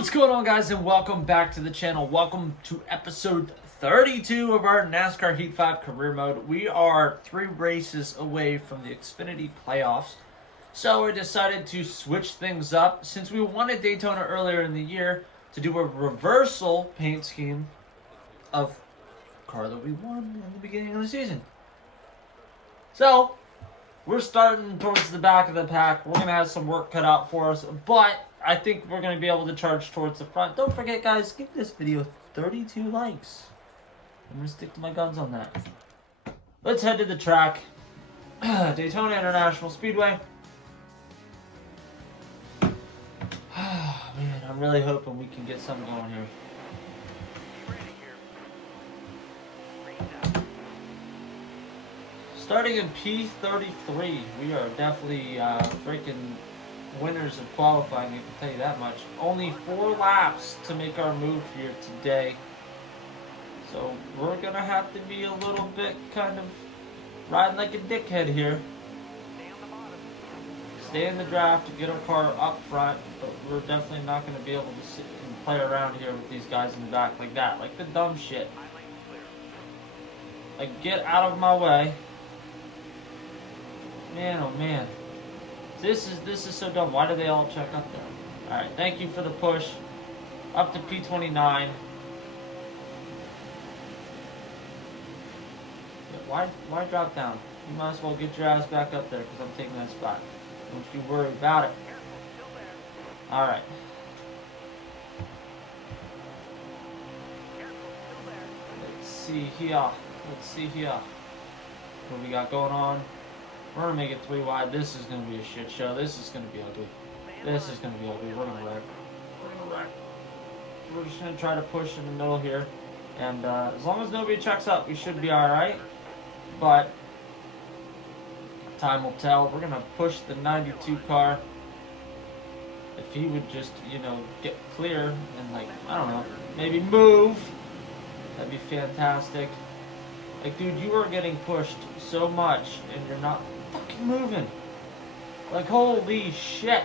What's going on, guys, and welcome back to the channel. Welcome to episode 32 of our NASCAR Heat 5 career mode. We are 3 races away from the Xfinity playoffs, so we decided to switch things up since we won at Daytona earlier in the year to do a reversal paint scheme of car that we won in the beginning of the season. So we're starting towards the back of the pack. We're going to have some work cut out for us, but I think we're going to be able to charge towards the front. Don't forget, guys, give this video 32 likes. I'm going to stick to my guns on that. Let's head to the track. Daytona International Speedway. Man, I'm really hoping we can get something going here. Starting in P33, we are definitely freaking winners of qualifying, I can tell you that much. Only 4 laps to make our move here today. So we're going to have to be a little bit kind of riding like a dickhead here. Stay in the draft to get our car up front, but we're definitely not going to be able to sit and play around here with these guys in the back like that. Like the dumb shit. Like, get out of my way. Man, oh man. This is so dumb. Why do they all check up there? Alright, thank you for the push. Up to P29. Yeah, why drop down? You might as well get your ass back up there because I'm taking that spot. Don't you worry about it. Alright. Let's see here. What we got going on? We're going to make it 3 wide. This is going to be a shit show. This is going to be ugly. We're going to wreck. We're just going to try to push in the middle here. And as long as nobody checks up, we should be alright. But time will tell. We're going to push the 92 car. If he would just, get clear and, I don't know, maybe move, that'd be fantastic. Like, dude, you are getting pushed so much and you're not fucking moving. Like, holy shit.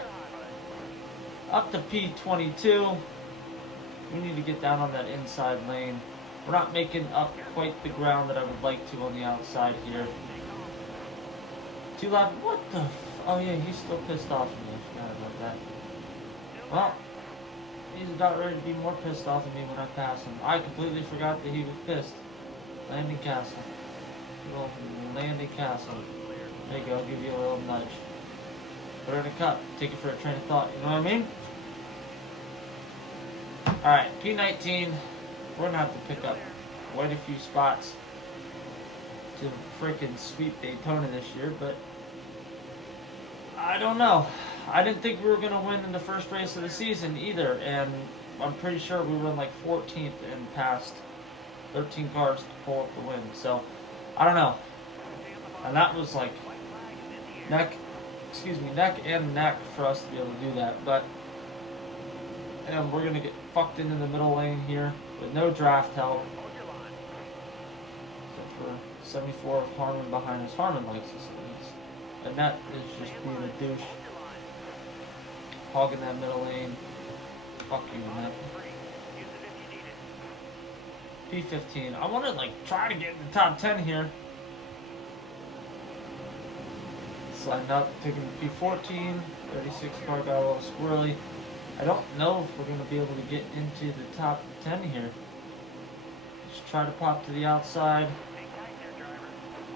Up to P22. We need to get down on that inside lane. We're not making up quite the ground that I would like to on the outside here. 2 laps. What the oh yeah, he's still pissed off at me. I forgot about that. Well, he's about ready to be more pissed off at me when I pass him. I completely forgot that he was pissed. Landing castle. Little landing castle. There you go, I'll give you a little nudge. Put it in a cup. Take it for a train of thought. You know what I mean? Alright, P19. We're going to have to pick up quite a few spots to freaking sweep Daytona this year, but I don't know. I didn't think we were going to win in the first race of the season either, and I'm pretty sure we were in 14th and passed 13 cars to pull up the win. So, I don't know. And that was neck and neck for us to be able to do that. But, and we're going to get fucked into the middle lane here with no draft help. Except for 74 of Harmon behind us. Harmon likes us. And that is just being a douche. Hogging that middle lane. Fuck you, Annette. P15. I want to try to get in the top 10 here. Sliding up, taking P14. 36 car got a little squirrely. I don't know if we're going to be able to get into the top 10 here. Just try to pop to the outside.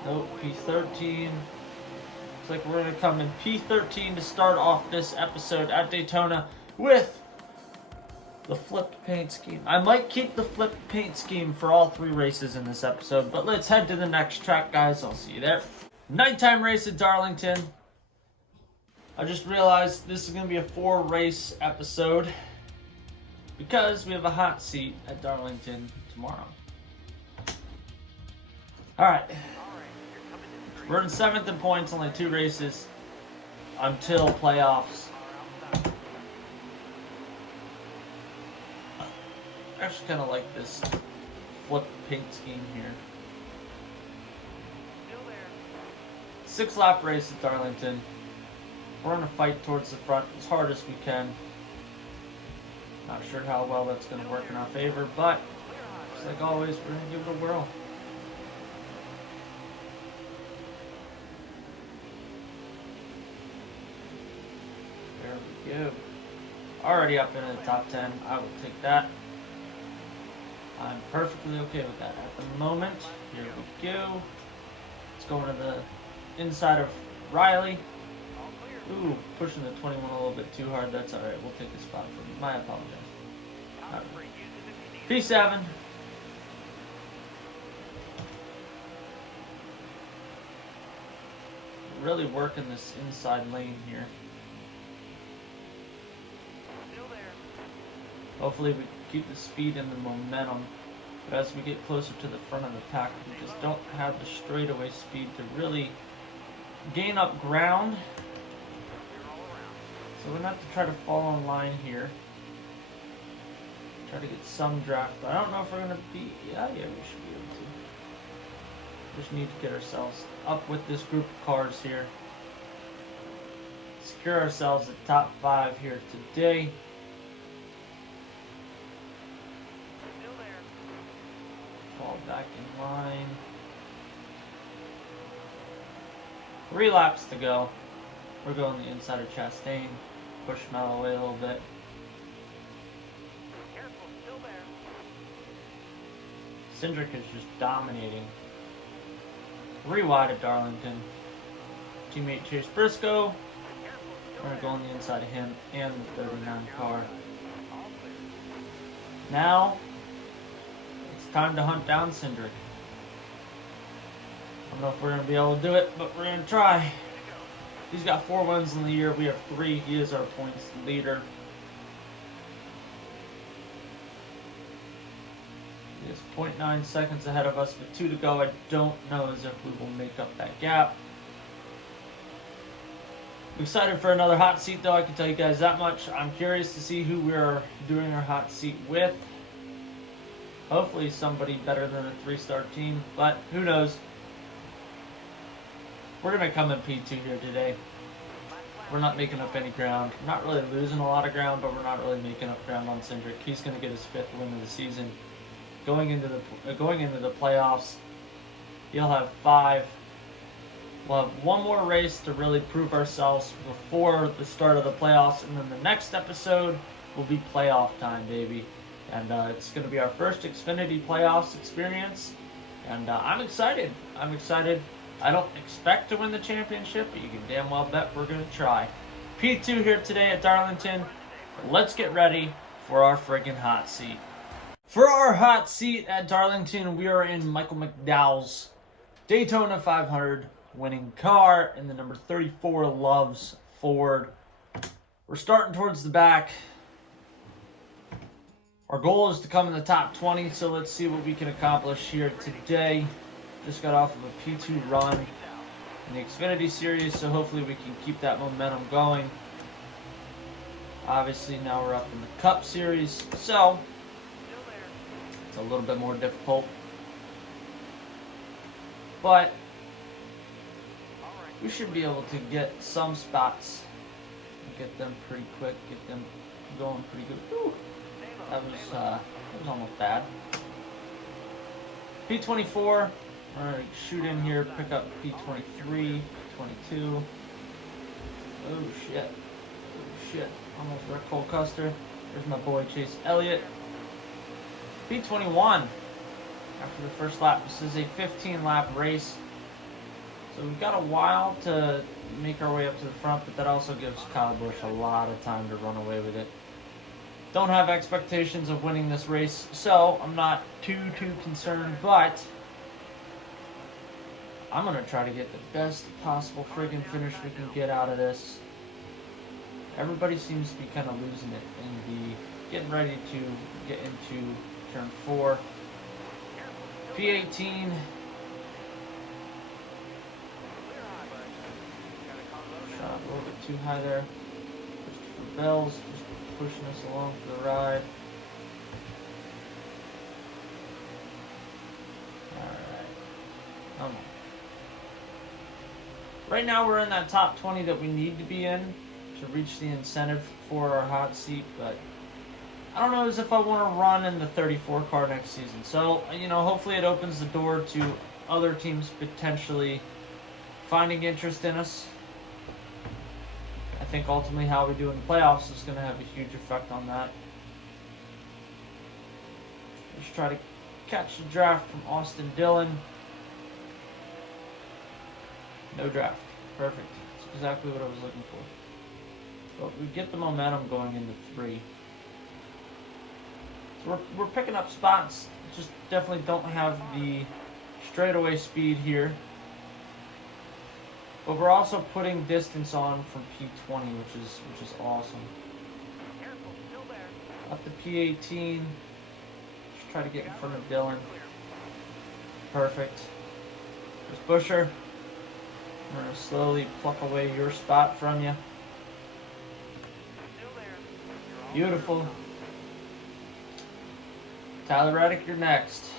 Nope, P13. Looks like we're going to come in P13 to start off this episode at Daytona with the flipped paint scheme. I might keep the flipped paint scheme for all 3 races in this episode, but let's head to the next track, guys. I'll see you there. Nighttime race at Darlington. I just realized this is going to be a 4-race episode because we have a hot seat at Darlington tomorrow. Alright. We're in 7th in points, only 2 races until playoffs. I actually kind of like this flip paint scheme here. 6-lap race at Darlington. We're going to fight towards the front as hard as we can. Not sure how well that's going to work in our favor, but just like always, we're going to give it a whirl. There we go. Already up into the top 10. I will take that. I'm perfectly okay with that at the moment. Here we go. Let's go into the inside of Riley. Ooh, pushing the 21 a little bit too hard. That's alright. We'll take a spot from you. My apologies. Right. P7. Really working this inside lane here. Hopefully we keep the speed and the momentum. But as we get closer to the front of the pack, we just don't have the straightaway speed to really gain up ground. So we're going to have to try to fall in line here. Try to get some draft. But I don't know if we're going to be... Yeah, we should be able to. Just need to get ourselves up with this group of cars here. Secure ourselves at top 5 here today. Fall back in line. 3 laps to go. We're going the inside of Chastain. Push Mel away a little bit. Cindric is just dominating. 3 wide of Darlington. Teammate Chase Briscoe. We're going to go on the inside of him and the 39 car. Now, it's time to hunt down Cindric. I don't know if we're going to be able to do it, but we're going to try. He's got 4 wins in the year. We have 3. He is our points leader. He is 0.9 seconds ahead of us with 2 to go. I don't know as if we will make up that gap. I'm excited for another hot seat, though. I can tell you guys that much. I'm curious to see who we're doing our hot seat with. Hopefully somebody better than a 3-star team, but who knows. We're going to come in P2 here today. We're not making up any ground. We're not really losing a lot of ground, but we're not really making up ground on Cindric. He's going to get his 5th win of the season. Going into the playoffs, he'll have 5. We'll have 1 more race to really prove ourselves before the start of the playoffs, and then the next episode will be playoff time, baby. And it's going to be our first Xfinity playoffs experience, and I'm excited. I'm excited. I don't expect to win the championship, but you can damn well bet we're going to try. P2 here today at Darlington. Let's get ready for our friggin' hot seat. For our hot seat at Darlington, we are in Michael McDowell's Daytona 500 winning car in the number 34 Loves Ford. We're starting towards the back. Our goal is to come in the top 20, so let's see what we can accomplish here today. Just got off of a P2 run in the Xfinity series, so hopefully we can keep that momentum going. Obviously now we're up in the Cup series, so it's a little bit more difficult. But we should be able to get some spots, get them pretty quick, get them going pretty good. Whew. That was almost bad. P24, we're gonna shoot in here, pick up P23, 22. Oh shit, almost wrecked Cole Custer. There's my boy Chase Elliott. P21, after the first lap. This is a 15-lap race. So we've got a while to make our way up to the front, but that also gives Kyle Busch a lot of time to run away with it. Don't have expectations of winning this race, so I'm not too concerned, but I'm going to try to get the best possible friggin' finish we can get out of this. Everybody seems to be kind of losing it in the getting ready to get into turn 4. P18. Shot a little bit too high there. Christopher Bell's just pushing us along for the ride. Alright. Come on. Right now we're in that top 20 that we need to be in to reach the incentive for our hot seat, but I don't know as if I want to run in the 34 car next season. So, you know, hopefully it opens the door to other teams potentially finding interest in us. I think ultimately how we do in the playoffs is going to have a huge effect on that. Let's try to catch the draft from Austin Dillon. No draft. Perfect. That's exactly what I was looking for. But we get the momentum going into 3. So we're picking up spots. Just definitely don't have the straightaway speed here. But we're also putting distance on from P20, which is awesome. Up to P18. Just try to get in front of Dylan. Perfect. There's Busher. I'm going to slowly pluck away your spot from you. Beautiful. Tyler Reddick, you're next.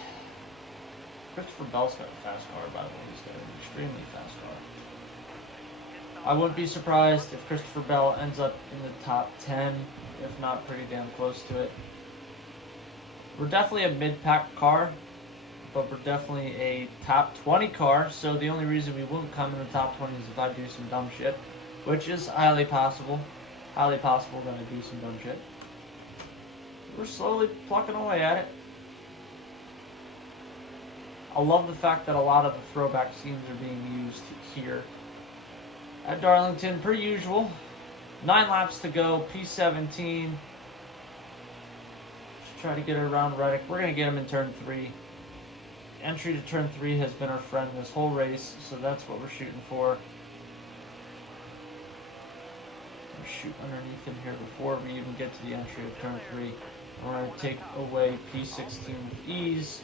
Christopher Bell's got a fast car, by the way. He's got an extremely fast car. I wouldn't be surprised if Christopher Bell ends up in the top 10, if not pretty damn close to it. We're definitely a mid-pack car, but we're definitely a top 20 car, so the only reason we wouldn't come in the top 20 is if I do some dumb shit, which is highly possible. Highly possible that I do some dumb shit. We're slowly plucking away at it. I love the fact that a lot of the throwback schemes are being used here at Darlington, per usual. 9 laps to go, P17. Just try to get it around Reddick. We're going to get him in turn 3. Entry to turn 3 has been our friend this whole race, so that's what we're shooting for. We'll shoot underneath him here before we even get to the entry of turn 3. We're going to take away P16 with ease.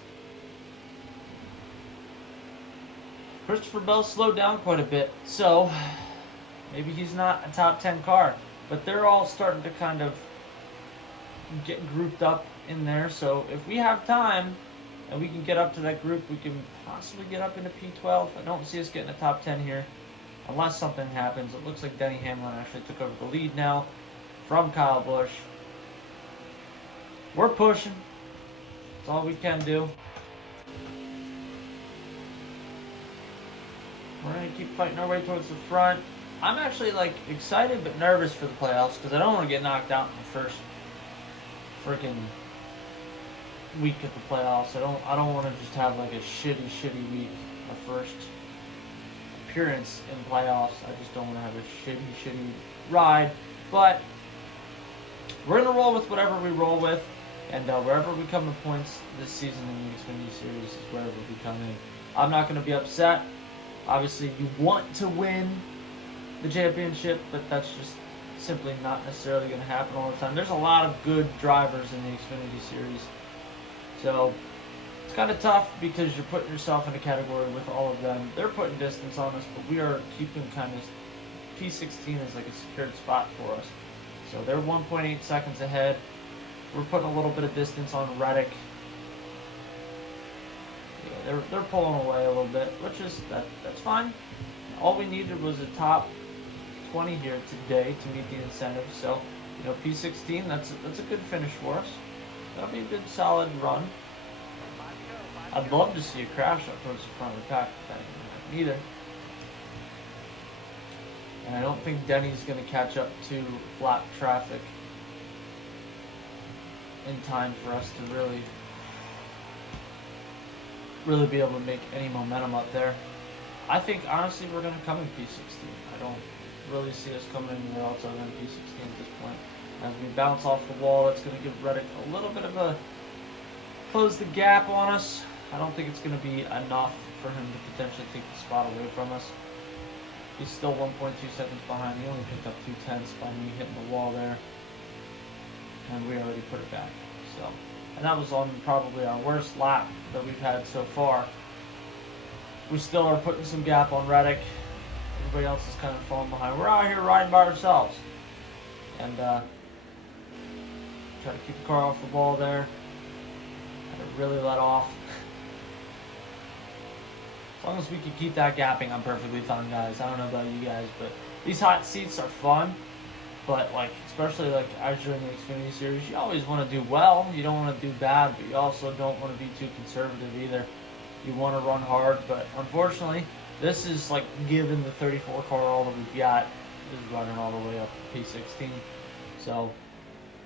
Christopher Bell slowed down quite a bit, so maybe he's not a top 10 car, but they're all starting to kind of get grouped up in there. So if we have time and we can get up to that group, we can possibly get up into P12. I don't see us getting a top 10 here unless something happens. It looks like Denny Hamlin actually took over the lead now from Kyle Busch. We're pushing. That's all we can do. We're going to keep fighting our way towards the front. I'm actually excited but nervous for the playoffs because I don't want to get knocked out in the first freaking week of the playoffs. I don't want to just have a shitty week, my first appearance in playoffs. I just don't want to have a shitty ride. But we're going to roll with whatever we roll with. And wherever we come in points this season in the Xfinity Series is wherever we come in. I'm not going to be upset. Obviously, you want to win the championship, but that's just simply not necessarily going to happen all the time. There's a lot of good drivers in the Xfinity Series. So, it's kind of tough because you're putting yourself in a category with all of them. They're putting distance on us, but we are keeping kind of P16 as a secured spot for us. So, they're 1.8 seconds ahead. We're putting a little bit of distance on Reddick. Yeah, they're pulling away a little bit, which is that's fine. All we needed was a top 20 here today to meet the incentive. So, P16, that's a good finish for us. That'll be a good solid run. I'd love to see a crash up towards the front of the pack, but that ain't gonna happen either. And I don't think Denny's going to catch up to flat traffic in time for us to really be able to make any momentum up there. I think, honestly, we're going to come in P16. I don't really see us coming anywhere else other than P16 at this point. As we bounce off the wall, that's going to give Reddick a little bit of a close the gap on us. I don't think it's going to be enough for him to potentially take the spot away from us. He's still 1.2 seconds behind. He only picked up 2/10 by me hitting the wall there. And we already put it back. So, and that was on probably our worst lap that we've had so far. We still are putting some gap on Reddick. Everybody else is kind of falling behind. We're out here riding by ourselves. And try to keep the car off the wall there. Had to really let off. As long as we can keep that gapping, I'm perfectly fine, guys. I don't know about you guys, but these hot seats are fun. But like, especially like as you're in the Xfinity series, you always want to do well. You don't want to do bad, but you also don't want to be too conservative either. You want to run hard, but unfortunately, this is like given the 34 car all that we've got is running all the way up to P16. So,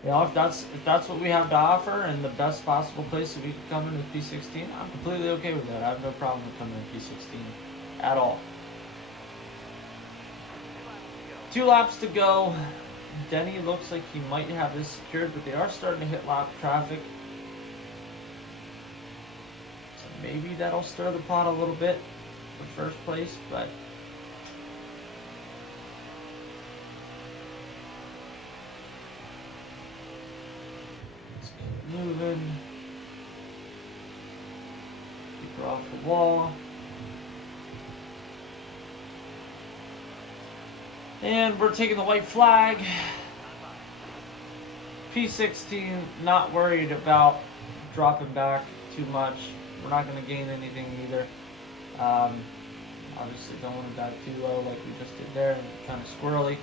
you know, if that's what we have to offer and the best possible place that we can come in with P16, I'm completely okay with that. I have no problem with coming in P16 at all. 2 laps to go. Denny looks like he might have this secured, but they are starting to hit lap traffic. So maybe that'll stir the pot a little bit for first place, but let's keep moving. Keep her off the wall. And we're taking the white flag. P16, not worried about dropping back too much. We're not going to gain anything either. Obviously, don't want to dive too low like we just did there. Kind of squirrely.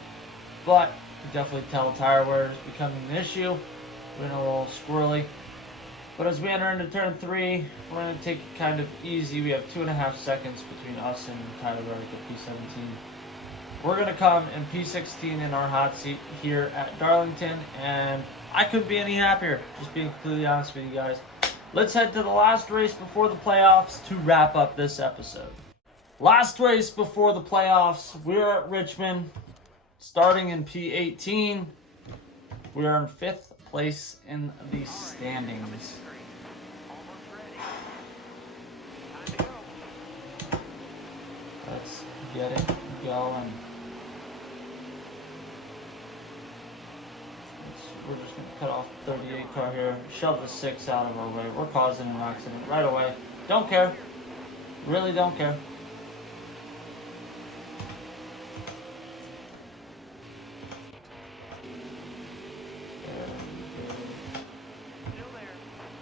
But you definitely tell tire wear is becoming an issue. We're in a little squirrely. But as we enter into turn 3, we're going to take it kind of easy. We have 2.5 seconds between us and Tyler Reddick at P17. We're going to come in P16 in our hot seat here at Darlington, and I couldn't be any happier, just being completely honest with you guys. Let's head to the last race before the playoffs to wrap up this episode. Last race before the playoffs, we're at Richmond, starting in P18. We are in 5th place in the standings. Let's get it going. We're just going to cut off the 38 car here, shove the 6 out of our way. We're causing an accident right away. Don't care. Really don't care.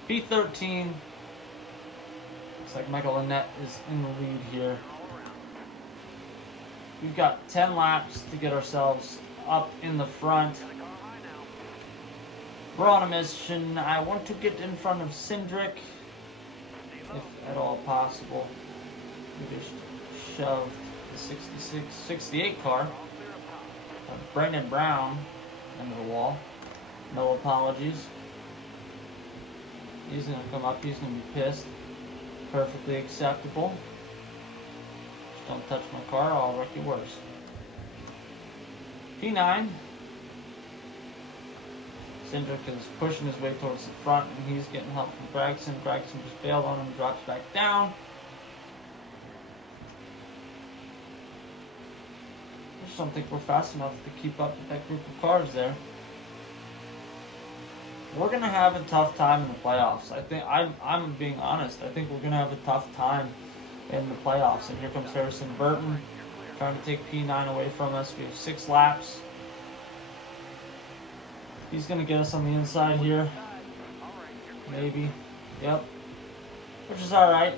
P13. Looks like Michael Annette is in the lead here. We've got 10 laps to get ourselves up in the front. We're on a mission. I want to get in front of Cindric, if at all possible. We just shove the 68 car of Brandon Brown into the wall. No apologies. He's going to come up. He's going to be pissed. Perfectly acceptable. Just don't touch my car. I'll wreck you worse. P9. Cindric is pushing his way towards the front, and he's getting help from Gregson. Gregson just bailed on him, drops back down. I just don't think we're fast enough to keep up with that group of cars there. We're gonna have a tough time in the playoffs. I think I'm being honest. I think we're gonna have a tough time in the playoffs. And here comes Harrison Burton trying to take P9 away from us. We have 6 laps. He's going to get us on the inside here. Maybe. Yep. Which is alright.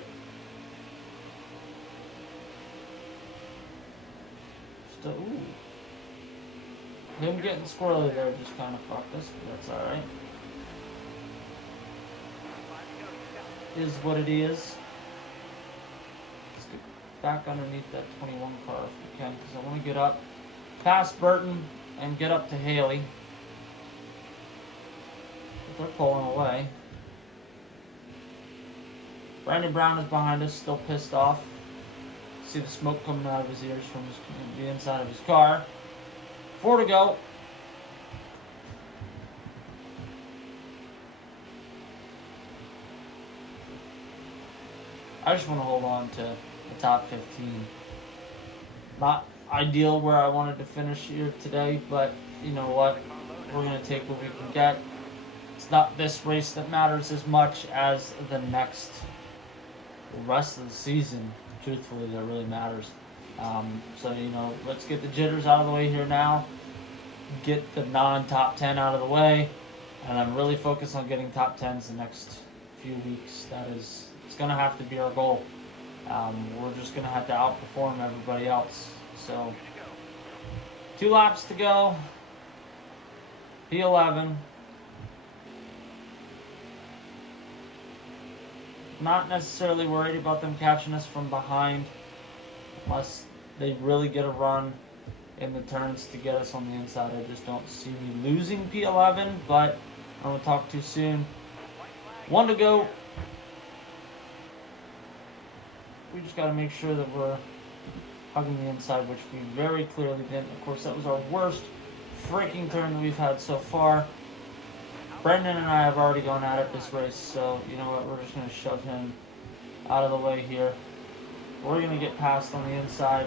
Ooh. Him getting squirrely there just kind of fucked us, but that's alright. Is what it is. Let's get back underneath that 21 car if we can, because I want to get up past Burton and get up to Haley. They're pulling away. Brandon Brown is behind us, still pissed off. See the smoke coming out of his ears from the inside of his car. 4 to go. I just want to hold on to the top 15. Not ideal where I wanted to finish here today, but you know what? We're going to take what we can get. It's not this race that matters as much as the rest of the season, truthfully, that really matters. So, you know, let's get the jitters out of the way here now, get the non-top 10 out of the way, and then really focus on getting top 10s the next few weeks. It's going to have to be our goal. We're just going to have to outperform everybody else. So, 2 laps to go. P11. Not necessarily worried about them catching us from behind unless they really get a run in the turns to get us on the inside. I just don't see me losing P11, but I don't want to talk too soon. 1 to go. We just got to make sure that we're hugging the inside, which we very clearly didn't. Of course, that was our worst freaking turn that we've had so far. Brendan and I have already gone at it this race, so you know what? We're just going to shove him out of the way here. We're going to get past on the inside.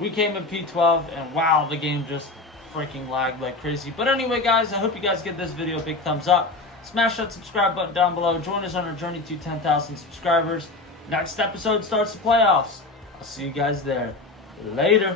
We came in P12, and wow, the game just freaking lagged like crazy. But anyway, guys, I hope you guys give this video a big thumbs up. Smash that subscribe button down below. Join us on our journey to 10,000 subscribers. Next episode starts the playoffs. I'll see you guys there. Later.